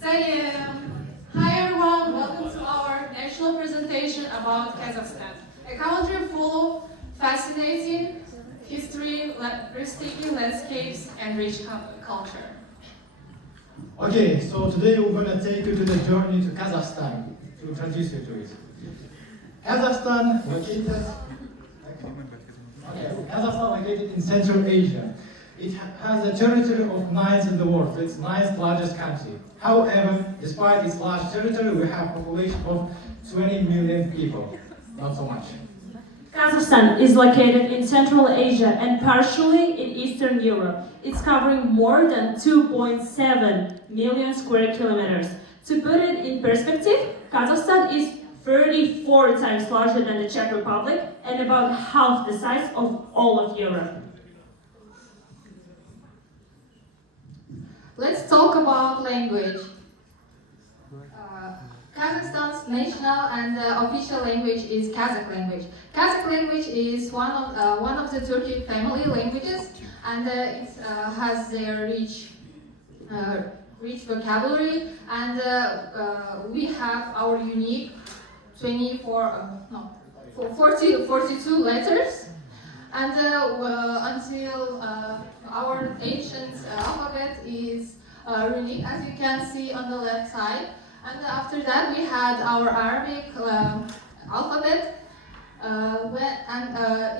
Salam. Hi everyone, welcome to our national presentation about Kazakhstan, a country full of fascinating history, breathtaking landscapes, and rich culture. Okay, so today we're gonna take you to the journey to Kazakhstan to introduce you to it. Kazakhstan located in Central Asia. It has a territory of ninth in the world, so it's ninth largest country. However, despite its large territory, we have a population of 20 million people. Not so much. Kazakhstan is located in Central Asia and partially in Eastern Europe. It's covering more than 2.7 million square kilometers. To put it in perspective, Kazakhstan is 34 times larger than the Czech Republic and about half the size of all of Europe. Let's talk about language. Kazakhstan's national and official language is Kazakh language. Kazakh language is one of the Turkic family languages, and it has a rich vocabulary, and we have our unique 42 letters, and until our ancient alphabet is unique, as you can see on the left side. And after that, we had our Arabic alphabet.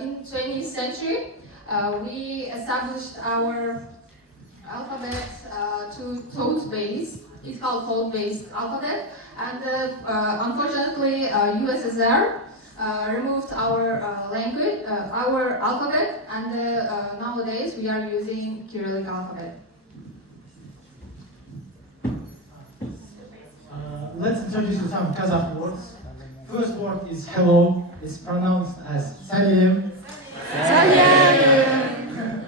In 20th century, we established our alphabet to code-based. It's called code-based alphabet. And unfortunately, USSR removed our language, our alphabet, and nowadays we are using Cyrillic alphabet. Let's introduce you some Kazakh words. First word is hello. It's pronounced as salim. Salam.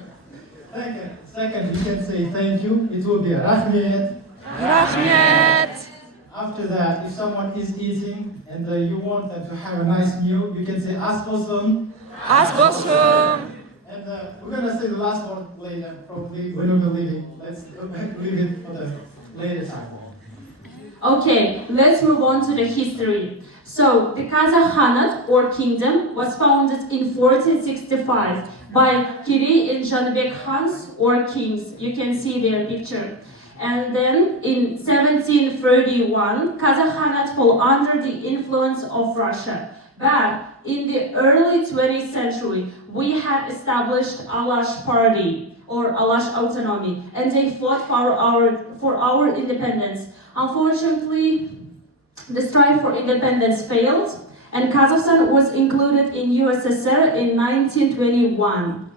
Second, you can say thank you. It will be rahmet. Rahmet. After that, if someone is eating and you want them to have a nice meal, you can say asposun. Asbosum. And we're gonna say the last word later, probably when we're leaving. Let's leave it for the later time. Okay, let's move on to the history. So, the Kazakh Khanate, or kingdom, was founded in 1465 by Kiri and Janibek Khans, or kings. You can see their picture. And then, in 1731, Kazakh Khanate fell under the influence of Russia. But in the early 20th century, we had established Alash Party, or Alash Autonomy, and they fought for our independence. Unfortunately, the strive for independence failed, and Kazakhstan was included in USSR in 1921.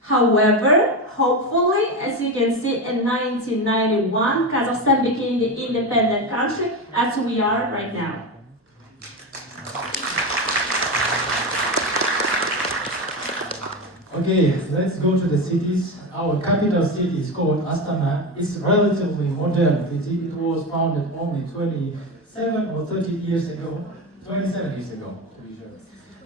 However, hopefully, as you can see, in 1991, Kazakhstan became the independent country as we are right now. Okay, let's go to the cities. Our capital city is called Astana. It's relatively modern city. It was founded only 27 or 30 years ago, 27 years ago, to be sure.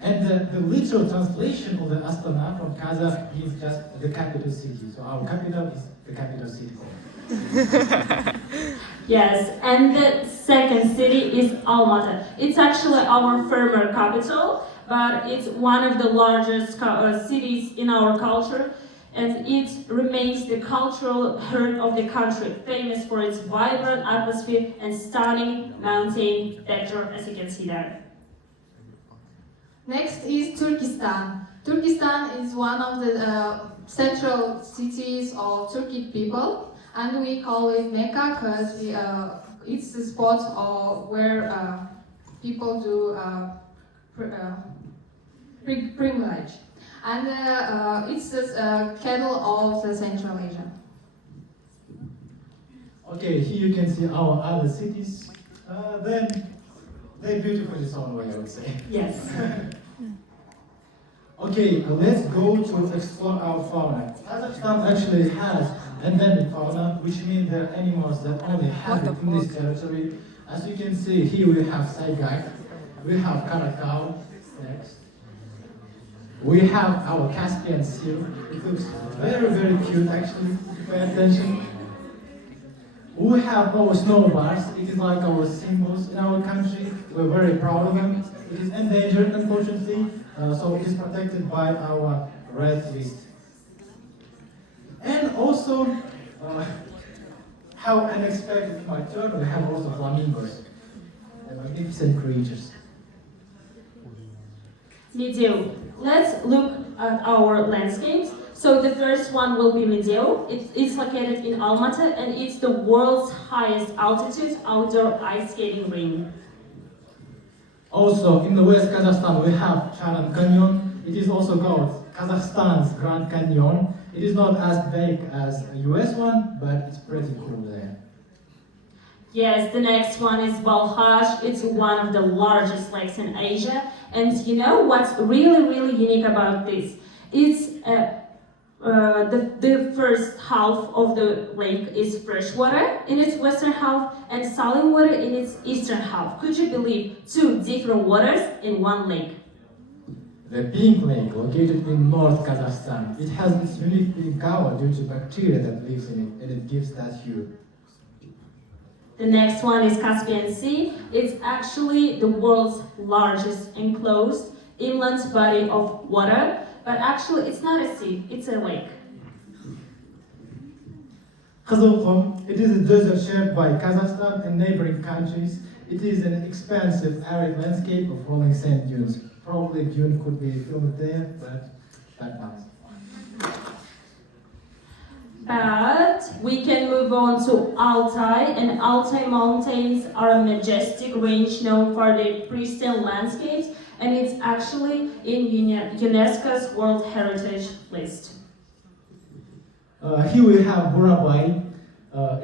And the literal translation of the Astana from Kazakh means just the capital city. So our capital is the capital city. Yes, and the second city is Almaty. It's actually our former capital, but it's one of the largest cities in our culture, and it remains the cultural heart of the country, famous for its vibrant atmosphere and stunning mountain backdrop, as you can see there. Next is Turkestan. Turkestan is one of the central cities of Turkic people, and we call it Mecca because it's the spot where people do pilgrimage. And it's the capital of the Central Asia. Okay, here you can see our other cities. Then they're beautiful in its own way, I would say. Yes. Okay, let's go to explore our fauna. Kazakhstan actually has endemic fauna, which means there are animals that only happen in this territory. As you can see, here we have saygak, we have karakal, next. We have our Caspian seal. It looks very, very cute actually, if you pay attention. We have our snow bars. It is like our symbols in our country. We're very proud of them. It is endangered, unfortunately, so it is protected by our red list. And also, how unexpected it might turn, we have also flamingos. They're magnificent creatures. Medeo. Let's look at our landscapes. So the first one will be Medeo. It's located in Almaty and it's the world's highest altitude outdoor ice skating rink. Also, in the West Kazakhstan, we have Charan Canyon. It is also called Kazakhstan's Grand Canyon. It is not as big as a US one, but it's pretty cool there. Yes, the next one is Balkhash. It's one of the largest lakes in Asia. And you know what's really, really unique about this? It's the first half of the lake is fresh water in its western half and saline water in its eastern half. Could you believe 2 different waters in one lake? The Pink Lake, located in North Kazakhstan, it has its unique pink color due to bacteria that lives in it, and it gives that hue. The next one is Caspian Sea. It's actually the world's largest enclosed inland body of water, but actually it's not a sea, it's a lake. Kızılkum, it is a desert shared by Kazakhstan and neighboring countries. It is an expansive arid landscape of rolling sand dunes. Probably dune could be filmed there, but not. But we can move on to Altai, and Altai Mountains are a majestic range known for their pristine landscapes, and it's actually in UNESCO's World Heritage List. Here we have Burabay.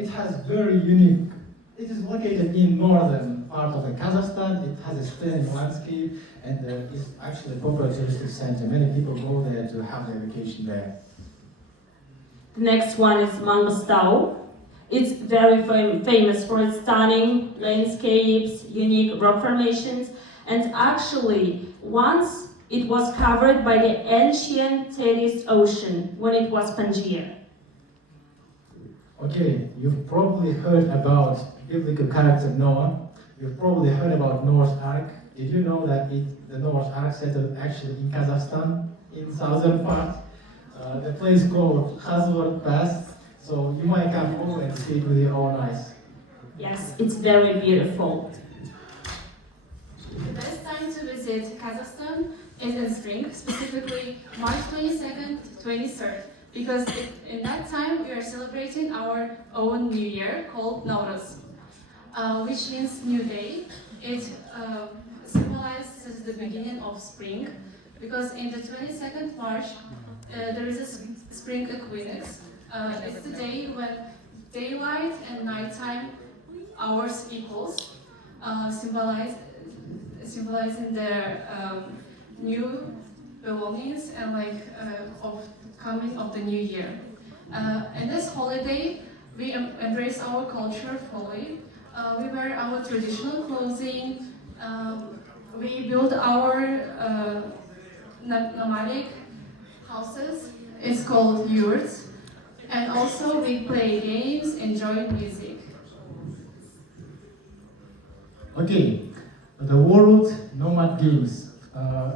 It has very unique. It is located in northern part of the Kazakhstan. It has a stunning landscape and is actually a popular touristic center. Many people go there to have their vacation there. The next one is Mangostau. It's very famous for its stunning landscapes, unique rock formations, and actually once it was covered by the ancient Tethys Ocean when it was Pangaea. Okay, you've probably heard about biblical character Noah. You've probably heard about Noah's Ark. Did you know that the Noah's Ark settled actually in Kazakhstan, in southern part? The place called Khazor Pass. So you might come over and see it with your own eyes. Yes, it's very beautiful. The best time to visit Kazakhstan is in spring, specifically March 22nd to 23rd, because in that time we are celebrating our own new year called Nowruz, which means new day. It symbolizes the beginning of spring, because in the 22nd March there is a spring equinox. It's the day when daylight and nighttime hours equals, symbolizing their new belongings and of coming of the new year. In this holiday, we embrace our culture fully. We wear our traditional clothing. We build our nomadic houses. It's called yurts. And also we play games, enjoy music. Okay, the World Nomad Games.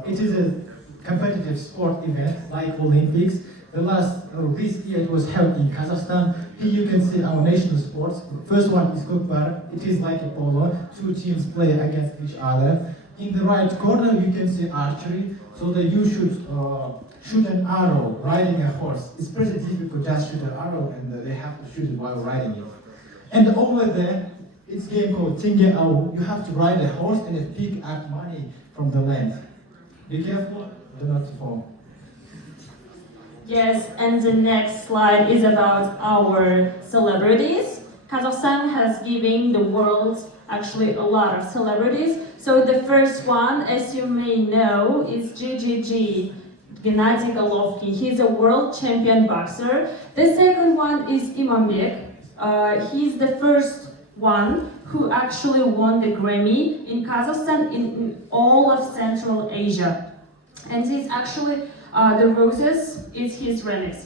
It is a competitive sport event like Olympics. This year it was held in Kazakhstan. Here you can see our national sports. First one is Gokbar. It is like a polo. 2 teams play against each other. In the right corner you can see archery. So that you should shoot an arrow riding a horse. It's pretty difficult just shoot an arrow and they have to shoot it while riding it. And over there, it's a game called Tinge Au. You have to ride a horse and pick up money from the land. Be careful, do not fall. Yes, and the next slide is about our celebrities. Kazakhstan has given the world actually a lot of celebrities. So the first one, as you may know, is GGG, Gennady Golovkin. He's a world champion boxer. The second one is Imanbek. He's the first one who actually won the Grammy in Kazakhstan in all of Central Asia. And he's actually, the Roses is his remix.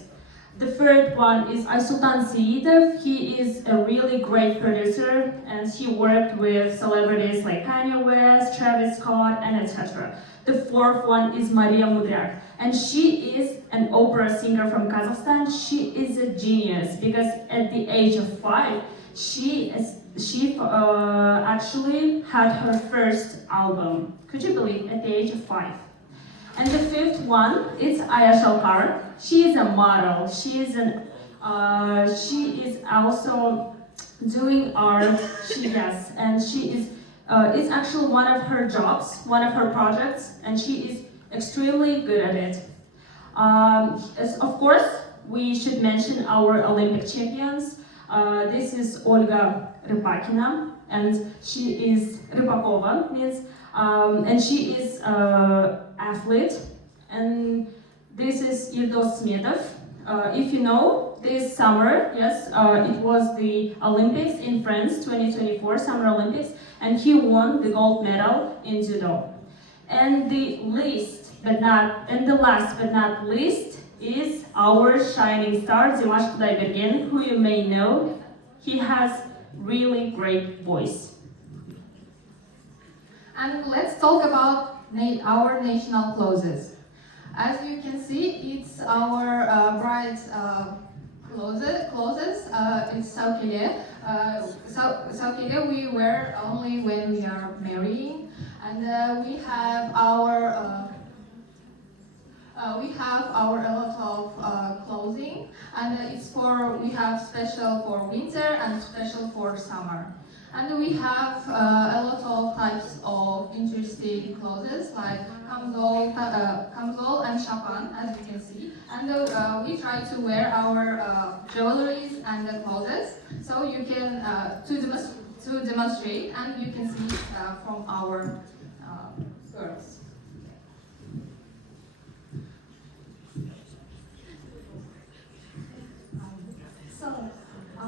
The third one is Aysultan Seyitov. He is a really great producer and he worked with celebrities like Kanye West, Travis Scott, and etc. The fourth one is Maria Mudryak, and she is an opera singer from Kazakhstan. She is a genius because at the age of 5, she actually had her first album. Could you believe? At the age of 5. And the fifth one is Aya Shalkar. She is a model. She is also doing art. And she is. It's actually one of her jobs, one of her projects, and she is extremely good at it. Of course, we should mention our Olympic champions. This is Olga Rybakina, and she is Rybakova, and she is athlete. And this is Yildoz Smetov. If you know, this summer, it was the Olympics in France, 2024 Summer Olympics, and he won the gold medal in judo. And the last but not least is our shining star, Dimash Kudaibergen, who you may know. He has really great voice. And let's talk about our national clothes. As you can see, it's our bride's clothes. It's saukile. Saukile we wear only when we are marrying, and we have our a lot of clothing, and we have special for winter and special for summer. And we have a lot of types of interesting clothes like kamzol and shapan, as you can see. And we try to wear our jewelries and the clothes, so you can to demonstrate, and you can see from our skirts.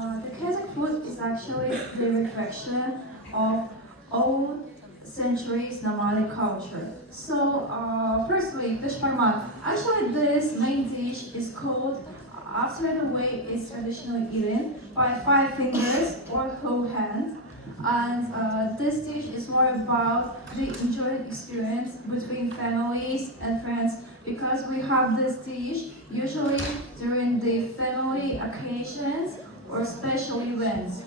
The Kazakh food is actually the reflection of old centuries nomadic culture. So, firstly, the shparmat. Actually, this main dish is called after the way it's traditionally eaten by 5 fingers or whole hand. And this dish is more about the enjoyed experience between families and friends, because we have this dish usually during the family occasions or special events.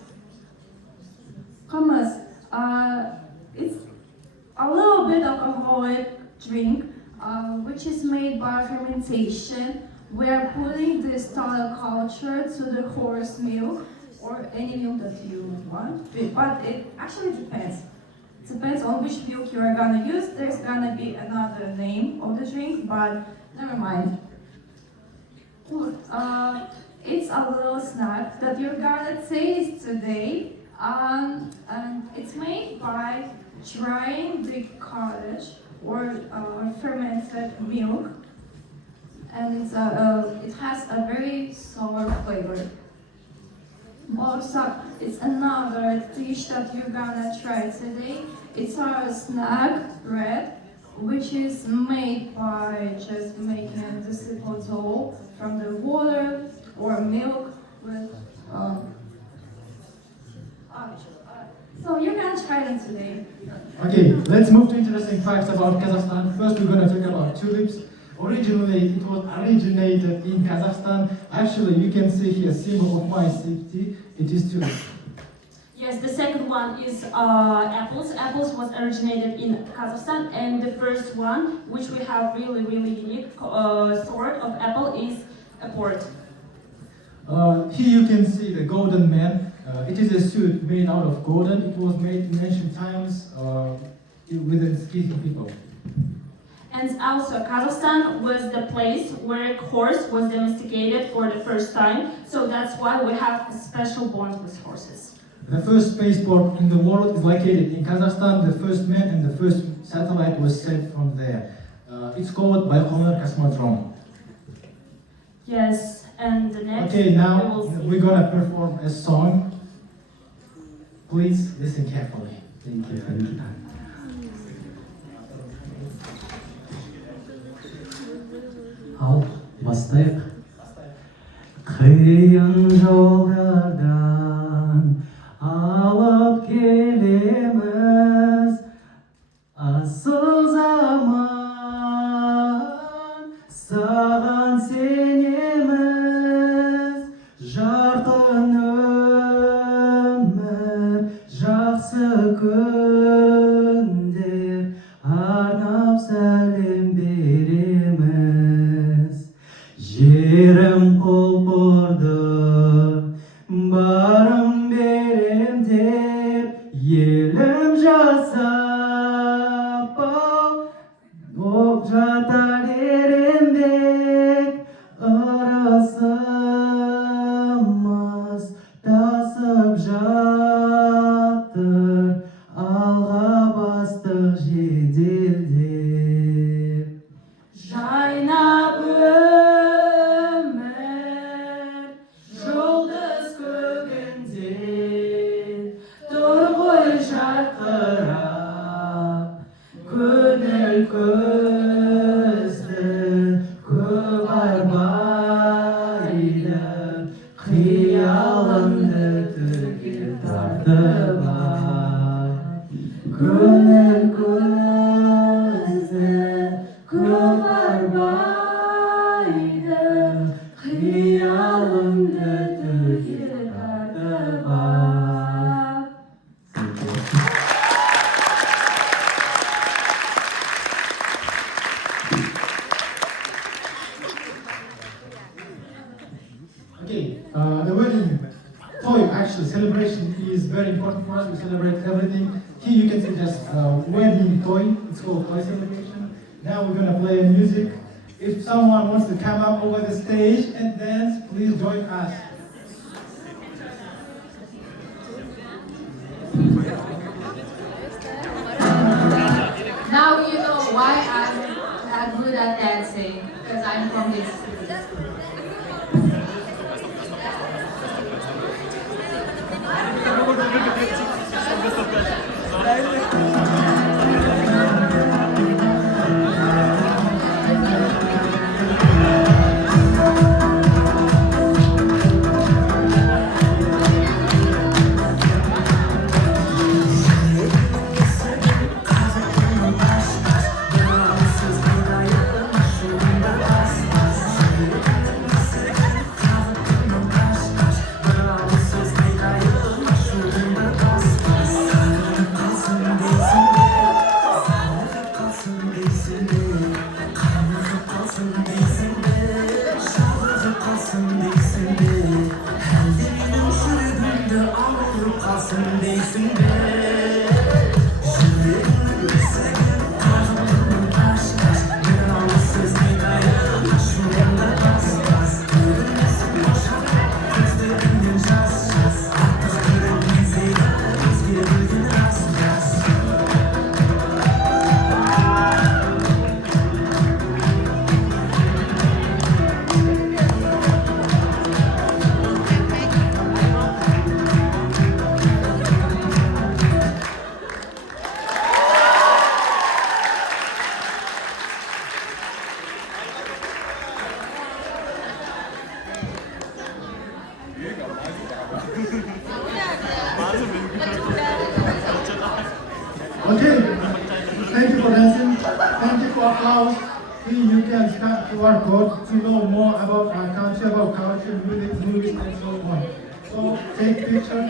Hummus. It's a little bit alcoholic drink, which is made by fermentation. We are putting the style culture to the horse milk or any milk that you want, but it actually depends. It depends on which milk you are gonna use. There's gonna be another name of the drink, but never mind. It's a little snack that you're gonna taste today, and it's made by drying the cottage or fermented milk, and it has a very sour flavor. Also, it's another dish that you're gonna try today. It's our snack bread, which is made by just making the simple dough from the water or milk with so you're gonna try them today. Okay, let's move to interesting facts about Kazakhstan. First, we're gonna talk about tulips. Originally, it was originated in Kazakhstan. Actually, you can see here symbol of my city. It is tulip. Yes, the second one is apples. Apples was originated in Kazakhstan, and the first one, which we have really unique sort of apple, is a port. Here you can see the golden man. It is a suit made out of golden. It was made in ancient times with the Scythian people. And also, Kazakhstan was the place where horse was domesticated for the first time, so that's why we have a special bond with horses. The first spaceport in the world is located in Kazakhstan. The first man and the first satellite was sent from there. It's called Baikonur Cosmodrome. Yes, and the next Okay, we now will see. we're gonna perform a song. Please listen carefully. Thank you. Ал, бастайық. alıp gelemiz asıl zaman sağan senemiz jarqın ömür жақсы күндер арнап сәлем береміз жерім құлпырды барым берем деп елім жасап боп жатар еренбек ырысымыз тасып жатыр алға бастық жеделдеп Жайнап өмір жұлдыз көгінде тұр ғой жарқырап көңіл көзді көп арбайды қиялымды түгел тартып ап көңіл көзді көп арбайды қиялымды түгел тартып ап. Okay, the wedding toy actually celebration is very important for us. We celebrate everything. Here you can see just wedding toy. It's called toy celebration. Now we're gonna play music. If someone wants to come up over the stage and dance, please join us. Now you know why I'm good at dancing, because I'm from this city. Okay, thank you for dancing. Thank you for applause. Here you can scan QR code to know more about our country, music, movies, and so on. So take picture